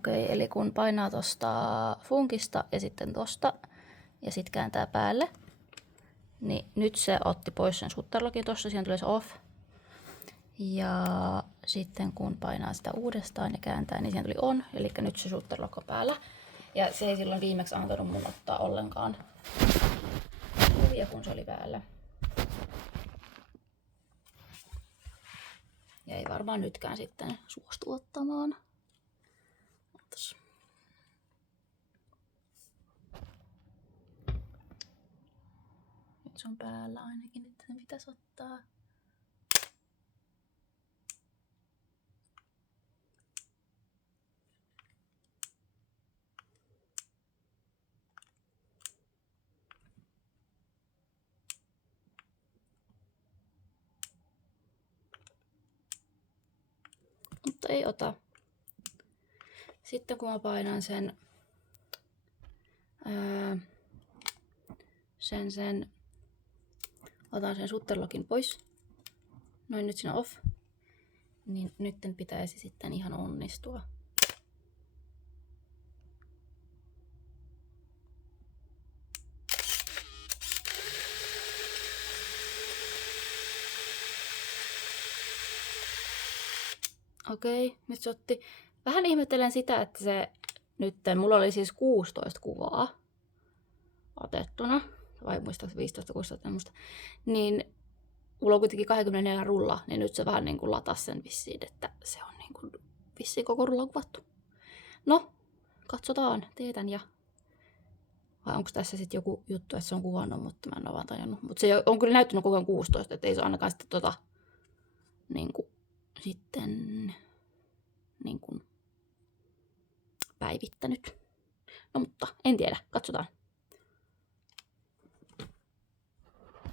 Okei, eli kun painaa tosta funkista ja sitten tosta ja sitten kääntää päälle, niin nyt se otti pois sen shutterlockin tossa, siihen tulee se off. Ja sitten kun painaa sitä uudestaan ja kääntää, niin siihen tuli on, eli nyt se shutterlock on päällä. Ja se ei silloin viimeksi antanut mun ottaa ollenkaan kuvia, kun se oli päällä. Ja ei varmaan nytkään sitten suostu ottamaan. Ootas. Nyt se on päällä ainakin, että sen pitäisi ottaa. Mutta ei ota. Sitten kun mä painan otan sen shutterlockin pois. Noin, nyt siinä off. Niin nytten pitäisi sitten ihan onnistua. Okei, nyt se otti. Vähän ihmettelen sitä, että se nytten, mulla oli siis 16 kuvaa otettuna. Vai muistaaks 15, 16, en muista. Niin mulla on kuitenkin 24 rulla, niin nyt se vähän niin kuin latasi sen vissiin, että se on niin kuin vissiin koko rulla kuvattu. No, katsotaan, teetän ja... Vai onko tässä sitten joku juttu, että se on kuvannut, mutta mä en ole vaan tajunnut. Mutta se on kyllä näyttänyt koko ajan 16, että ei se ainakaan sitten niin kuin, sitten niin kuin päivittänyt. No mutta en tiedä, katsotaan.